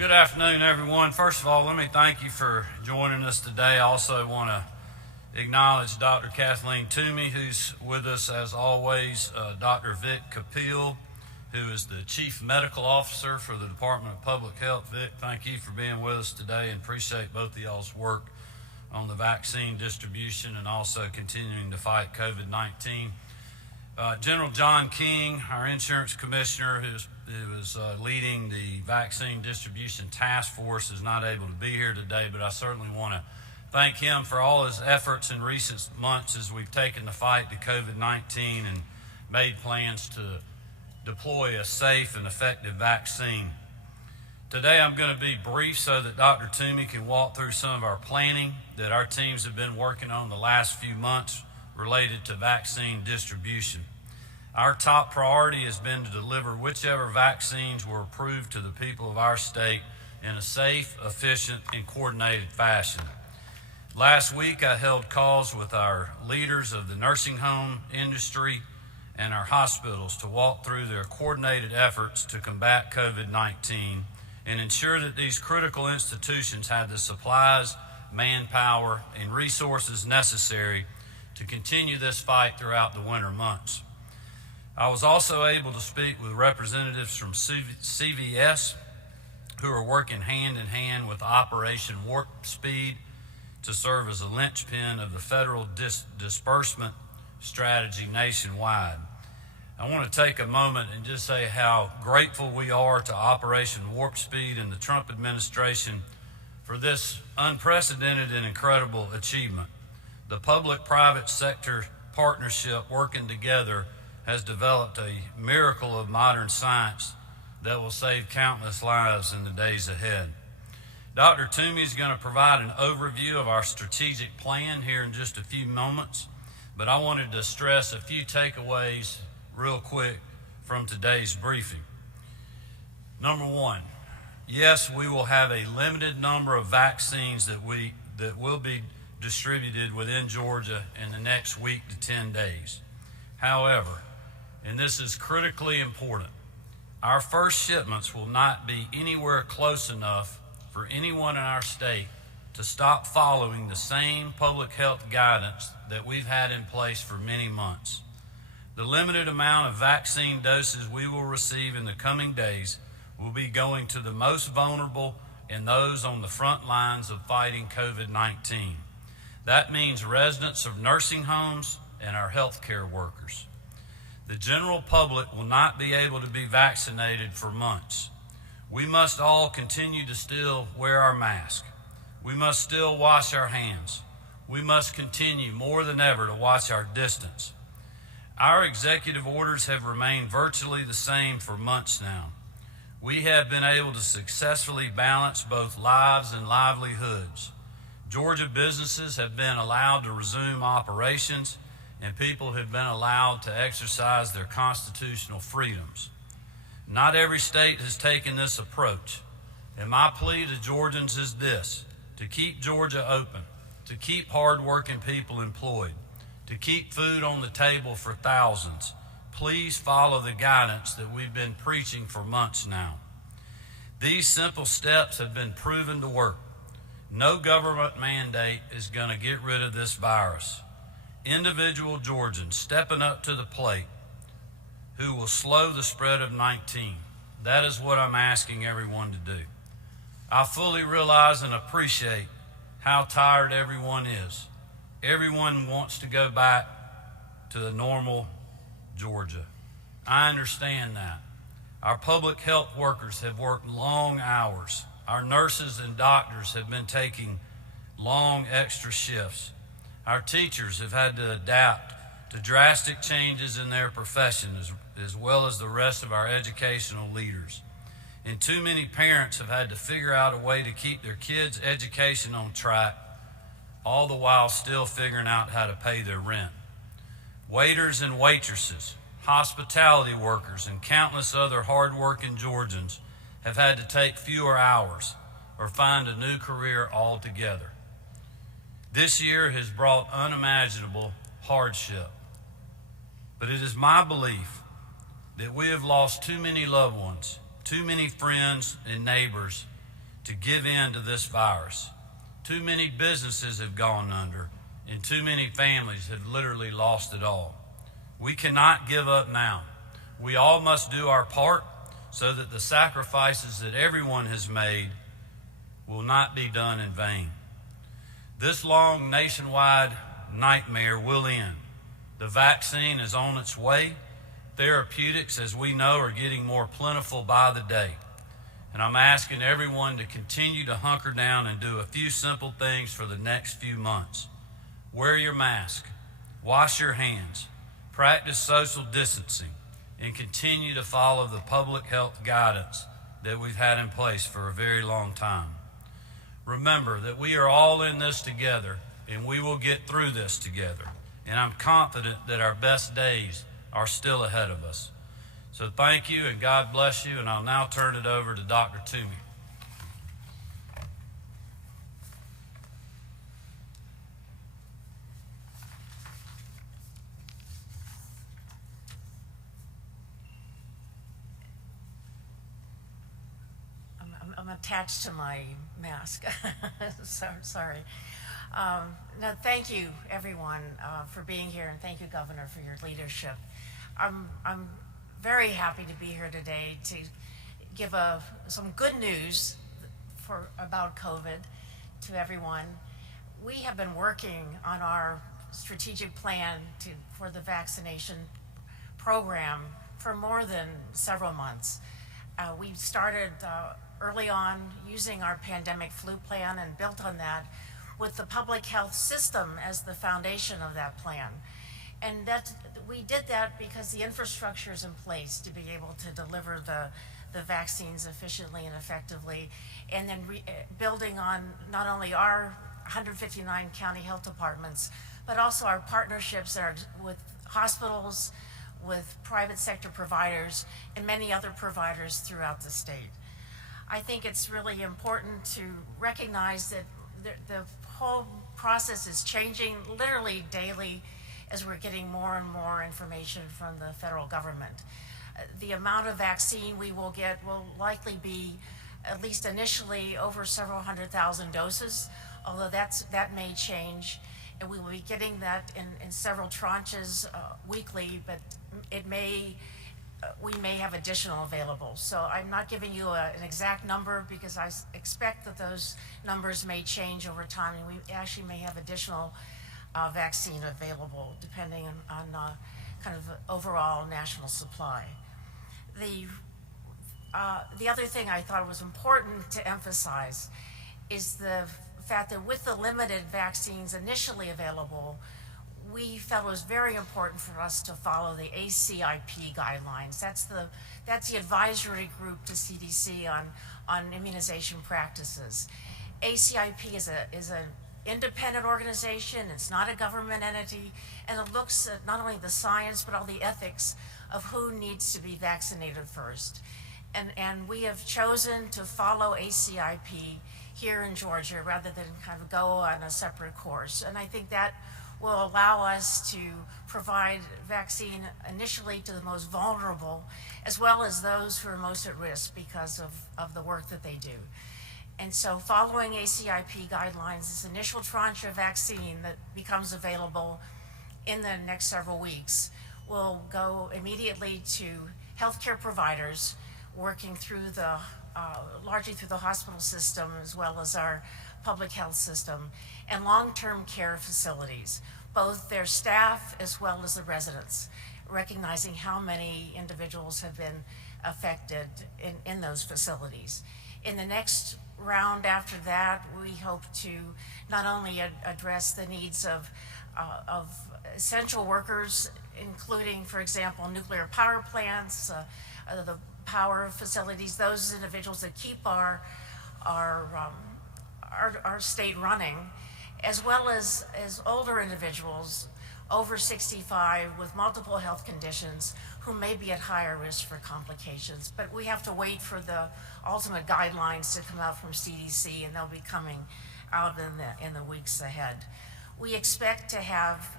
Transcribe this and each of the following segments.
Good afternoon, everyone. First of all, let me thank you for joining us today. I also want to acknowledge Dr. Kathleen Toomey, who's with us as always, Dr. Vic Capil, who is the Chief Medical Officer for the Department of Public Health. Vic, thank you for being with us today and appreciate both of y'all's work on the vaccine distribution and also continuing to fight COVID-19. General John King, our insurance commissioner, who is leading the vaccine distribution task force, is not able to be here today, but I certainly want to thank him for all his efforts in recent months as we've taken the fight to COVID-19 and made plans to deploy a safe and effective vaccine. Today I'm going to be brief so that Dr. Toomey can walk through some of our planning that our teams have been working on the last few months related to vaccine distribution. Our top priority has been to deliver whichever vaccines were approved to the people of our state in a safe, efficient, and coordinated fashion. Last week, I held calls with our leaders of the nursing home industry and our hospitals to walk through their coordinated efforts to combat COVID-19 and ensure that these critical institutions had the supplies, manpower, and resources necessary to continue this fight throughout the winter months. I was also able to speak with representatives from CVS who are working hand in hand with Operation Warp Speed to serve as a linchpin of the federal disbursement strategy nationwide. I want to take a moment and just say how grateful we are to Operation Warp Speed and the Trump administration for this unprecedented and incredible achievement. The public-private sector partnership working together has developed a miracle of modern science that will save countless lives in the days ahead. Dr. Toomey is going to provide an overview of our strategic plan here in just a few moments, but I wanted to stress a few takeaways real quick from today's briefing. Number one, yes, we will have a limited number of vaccines that will be distributed within Georgia in the next week to 10 days. However, and this is critically important, our first shipments will not be anywhere close enough for anyone in our state to stop following the same public health guidance that we've had in place for many months. The limited amount of vaccine doses we will receive in the coming days will be going to the most vulnerable and those on the front lines of fighting COVID-19. That means residents of nursing homes and our healthcare workers. The general public will not be able to be vaccinated for months. We must all continue to still wear our mask. We must still wash our hands. We must continue more than ever to watch our distance. Our executive orders have remained virtually the same for months now. We have been able to successfully balance both lives and livelihoods. Georgia businesses have been allowed to resume operations, and people have been allowed to exercise their constitutional freedoms. Not every state has taken this approach, and my plea to Georgians is this: to keep Georgia open, to keep hardworking people employed, to keep food on the table for thousands. Please follow the guidance that we've been preaching for months now. These simple steps have been proven to work. No government mandate is going to get rid of this virus. Individual Georgians stepping up to the plate who will slow the spread of 19. That is what I'm asking everyone to do. I fully realize and appreciate how tired everyone is. Everyone wants to go back to the normal Georgia. I understand that. Our public health workers have worked long hours. Our nurses and doctors have been taking long extra shifts. Our teachers have had to adapt to drastic changes in their profession as well as the rest of our educational leaders. And too many parents have had to figure out a way to keep their kids' education on track, all the while still figuring out how to pay their rent. Waiters and waitresses, hospitality workers, and countless other hardworking Georgians have had to take fewer hours or find a new career altogether. This year has brought unimaginable hardship, but it is my belief that we have lost too many loved ones, too many friends and neighbors to give in to this virus. Too many businesses have gone under, and too many families have literally lost it all. We cannot give up now. We all must do our part so that the sacrifices that everyone has made will not be done in vain. This long nationwide nightmare will end. The vaccine is on its way. Therapeutics, as we know, are getting more plentiful by the day. And I'm asking everyone to continue to hunker down and do a few simple things for the next few months. Wear your mask, wash your hands, practice social distancing, and continue to follow the public health guidance that we've had in place for a very long time. Remember that we are all in this together, and we will get through this together. And I'm confident that our best days are still ahead of us. So thank you, and God bless you, and I'll now turn it over to Dr. Toomey. I'm attached to my mask. So sorry. No, thank you, everyone, for being here, and thank you, Governor, for your leadership. I'm very happy to be here today to give some good news about COVID to everyone. We have been working on our strategic plan for the vaccination program for more than several months. We started early on using our pandemic flu plan and built on that with the public health system as the foundation of that plan. And we did that because the infrastructure is in place to be able to deliver the vaccines efficiently and effectively, and then building on not only our 159 county health departments, but also our partnerships with hospitals, with private sector providers, and many other providers throughout the state. I think it's really important to recognize that the whole process is changing literally daily as we're getting more and more information from the federal government. The amount of vaccine we will get will likely be, at least initially, over several 100,000 doses, although that may change, and we will be getting that in several tranches weekly, but we may have additional available. So I'm not giving you an exact number because I expect that those numbers may change over time, and we actually may have additional vaccine available depending on kind of overall national supply. The other thing I thought was important to emphasize is the fact that with the limited vaccines initially available, we felt it was very important for us to follow the ACIP guidelines. That's the advisory group to CDC on immunization practices. ACIP is an independent organization. It's not a government entity, and it looks at not only the science but all the ethics of who needs to be vaccinated first. And we have chosen to follow ACIP here in Georgia rather than kind of go on a separate course. And I think that will allow us to provide vaccine initially to the most vulnerable, as well as those who are most at risk because of the work that they do. And so following ACIP guidelines, this initial tranche of vaccine that becomes available in the next several weeks will go immediately to healthcare providers working through largely through the hospital system as well as our public health system, and long-term care facilities, both their staff as well as the residents, recognizing how many individuals have been affected in those facilities. In the next round after that, we hope to not only address the needs of essential workers, including, for example, nuclear power plants, the power facilities, those individuals that keep our state running, as well as older individuals over 65 with multiple health conditions who may be at higher risk for complications. But we have to wait for the ultimate guidelines to come out from CDC, and they'll be coming out in the weeks ahead. We expect to have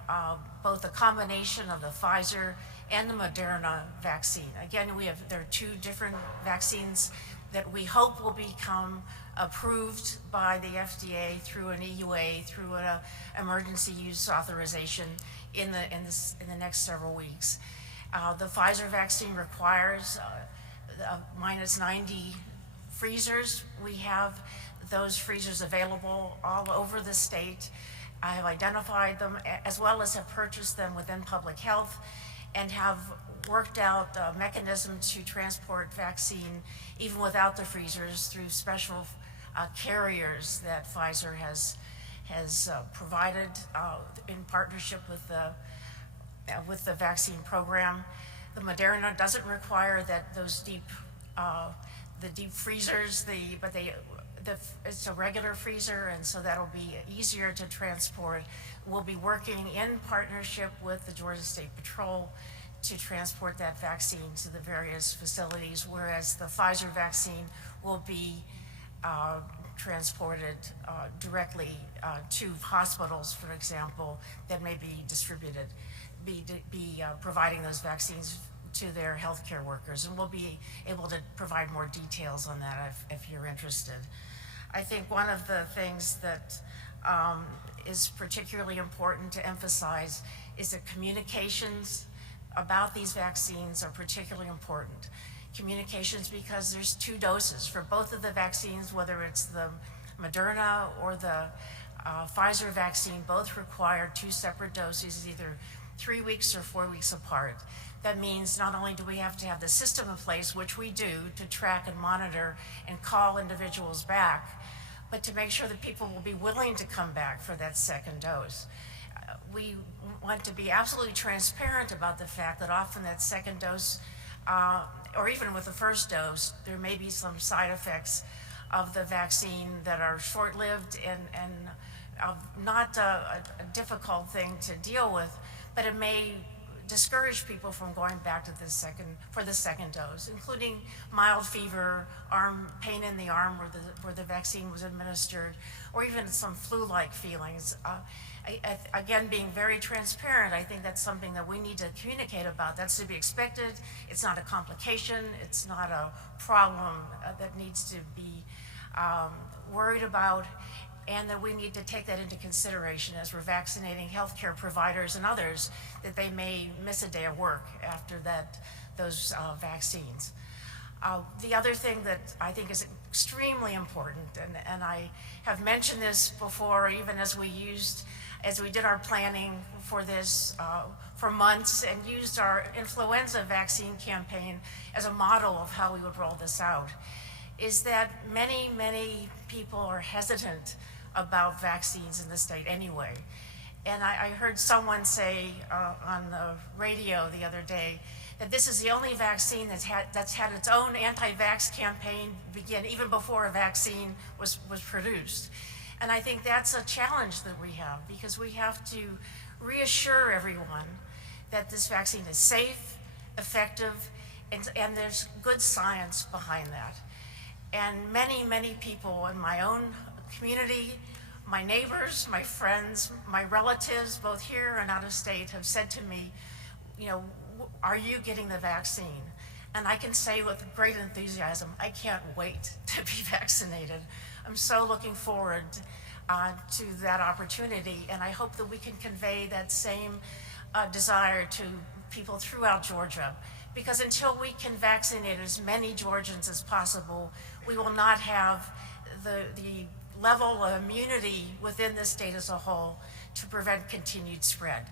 both a combination of the Pfizer and the Moderna vaccine. Again, there are two different vaccines that we hope will become approved by the FDA through an EUA, through an emergency use authorization in the next several weeks. The Pfizer vaccine requires -90 freezers. We have those freezers available all over the state. I have identified them as well as have purchased them within public health and have worked out a mechanism to transport vaccine even without the freezers through special carriers that Pfizer has provided in partnership with the vaccine program. The Moderna doesn't require that those the deep freezers, it's a regular freezer, and so that'll be easier to transport. We'll be working in partnership with the Georgia State Patrol to transport that vaccine to the various facilities, whereas the Pfizer vaccine will be transported directly to hospitals, for example, that may be distributed, providing those vaccines to their healthcare workers. And we'll be able to provide more details on that if you're interested. I think one of the things that is particularly important to emphasize is that communications about these vaccines are particularly important. Communications because there's 2 doses for both of the vaccines, whether it's the Moderna or the Pfizer vaccine, both require 2 separate doses, either 3 weeks or 4 weeks apart. That means not only do we have to have the system in place, which we do, to track and monitor and call individuals back, but to make sure that people will be willing to come back for that second dose. We want to be absolutely transparent about the fact that often that second dose, or even with the first dose, there may be some side effects of the vaccine that are short-lived and not a difficult thing to deal with, but it may discourage people from going back to for the second dose, including mild fever, pain in the arm where the vaccine was administered, or even some flu-like feelings. Again, being very transparent, I think that's something that we need to communicate about. That's to be expected. It's not a complication. It's not a problem that needs to be worried about, and that we need to take that into consideration as we're vaccinating healthcare providers and others, that they may miss a day of work after those vaccines. The other thing that I think is extremely important, and I have mentioned this before, even as we did our planning for this for months and used our influenza vaccine campaign as a model of how we would roll this out, is that many people are hesitant about vaccines in the state anyway. And I heard someone say on the radio the other day that this is the only vaccine that's had its own anti-vax campaign begin even before a vaccine was produced. And I think that's a challenge that we have, because we have to reassure everyone that this vaccine is safe, effective, and there's good science behind that. And many people in my own community, my neighbors, my friends, my relatives, both here and out of state, have said to me, are you getting the vaccine? And I can say with great enthusiasm, I can't wait to be vaccinated. I'm so looking forward to that opportunity, and I hope that we can convey that same desire to people throughout Georgia, because until we can vaccinate as many Georgians as possible, we will not have the level of immunity within the state as a whole to prevent continued spread.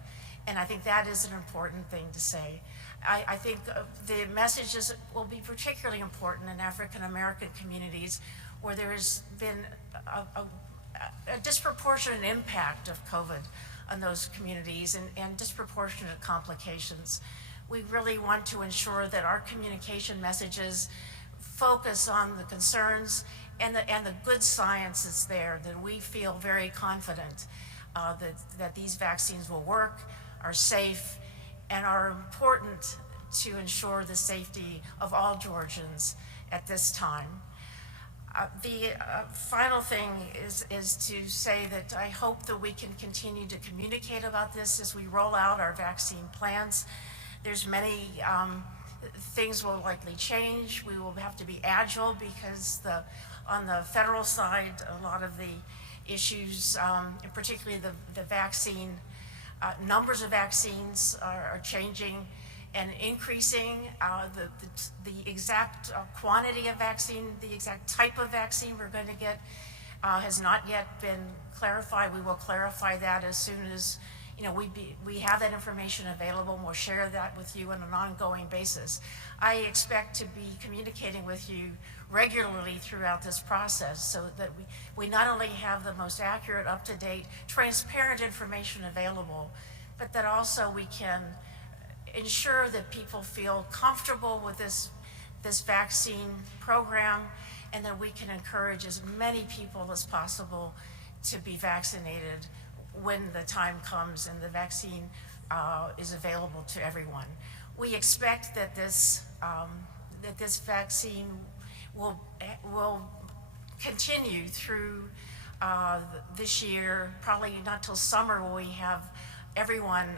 And I think that is an important thing to say. I think the messages will be particularly important in African American communities, where there has been a disproportionate impact of COVID on those communities and disproportionate complications. We really want to ensure that our communication messages focus on the concerns and the good science that's there, that we feel very confident that these vaccines will work, are safe, and are important to ensure the safety of all Georgians at this time. The final thing is to say that I hope that we can continue to communicate about this as we roll out our vaccine plans. There's many things will likely change. We will have to be agile because on the federal side, a lot of the issues, and particularly the vaccine, numbers of vaccines are changing and increasing. The exact quantity of vaccine, the exact type of vaccine we're going to get has not yet been clarified. We will clarify that as soon as we have that information available, and we'll share that with you on an ongoing basis. I expect to be communicating with you regularly throughout this process so that we not only have the most accurate, up-to-date, transparent information available, but that also we can ensure that people feel comfortable with this vaccine program, and that we can encourage as many people as possible to be vaccinated when the time comes and the vaccine is available to everyone. We expect that this vaccine will continue through this year. Probably not till summer will we have everyone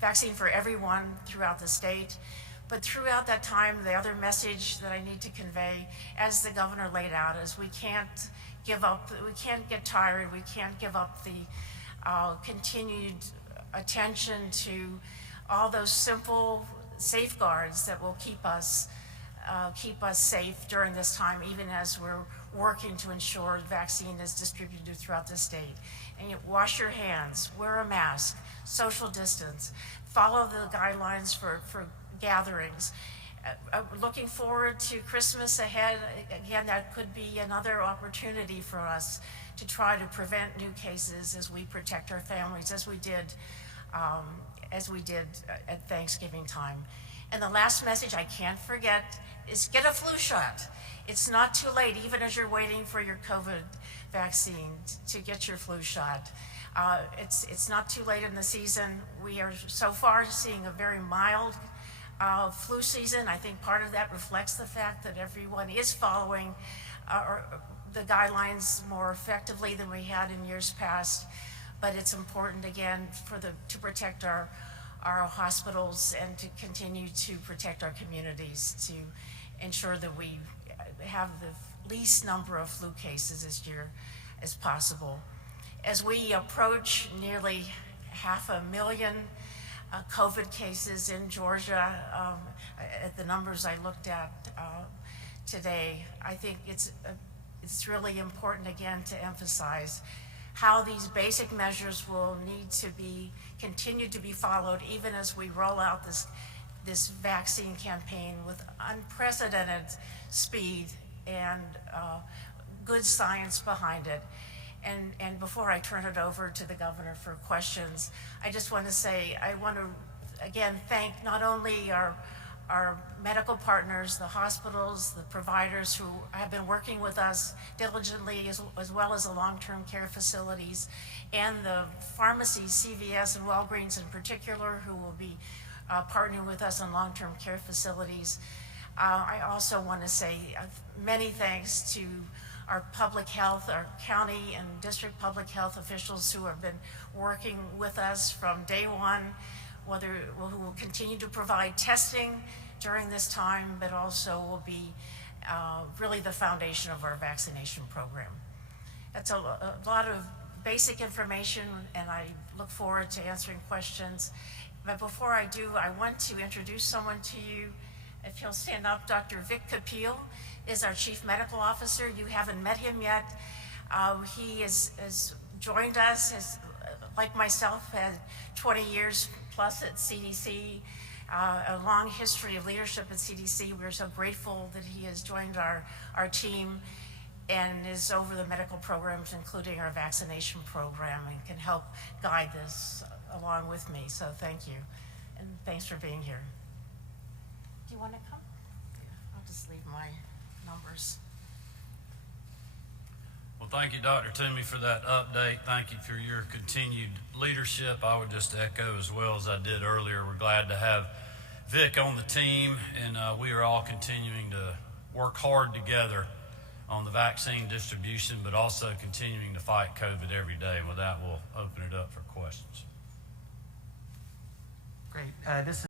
vaccine for everyone throughout the state. But throughout that time, the other message that I need to convey, as the governor laid out, is we can't give up, we can't get tired, we can't give up the continued attention to all those simple safeguards that will keep us safe during this time, even as we're working to ensure the vaccine is distributed throughout the state. And wash your hands, wear a mask, social distance, follow the guidelines for gatherings. Looking forward to Christmas ahead. Again, that could be another opportunity for us to try to prevent new cases as we protect our families, as we did at Thanksgiving time. And the last message I can't forget is get a flu shot. It's not too late, even as you're waiting for your COVID vaccine, to get your flu shot. It's not too late in the season. We are so far seeing a very mild flu season. I think part of that reflects the fact that everyone is following the guidelines more effectively than we had in years past. But it's important, again, to protect our hospitals and to continue to protect our communities, to ensure that we have the least number of flu cases this year as possible. As we approach nearly 500,000 COVID cases in Georgia, at the numbers I looked at today, I think it's really important, again, to emphasize how these basic measures will need to continue to be followed, even as we roll out this vaccine campaign with unprecedented speed and good science behind it. And before I turn it over to the governor for questions, I just want to say, I want to again thank not only our medical partners, the hospitals, the providers who have been working with us diligently, as well as the long-term care facilities, and the pharmacies, CVS and Walgreens in particular, who will be partnering with us on long-term care facilities. I also want to say many thanks to our public health, our county and district public health officials who have been working with us from day one, who will continue to provide testing during this time, but also will be really the foundation of our vaccination program. That's a lot of basic information, and I look forward to answering questions. But before I do, I want to introduce someone to you. If he'll stand up, Dr. Vic Kapil is our Chief Medical Officer. You haven't met him yet. He has joined us, like myself, had 20 years plus at CDC, a long history of leadership at CDC. We're so grateful that he has joined our team and is over the medical programs, including our vaccination program, and can help guide this along with me. So thank you, and thanks for being here. Do you want to come? I'll just leave my numbers. Well, thank you, Dr. Toomey, for that update. Thank you for your continued leadership. I would just echo as well as I did earlier. We're glad to have Vic on the team, and we are all continuing to work hard together on the vaccine distribution, but also continuing to fight COVID every day. And with that, we'll open it up for questions. Great. This is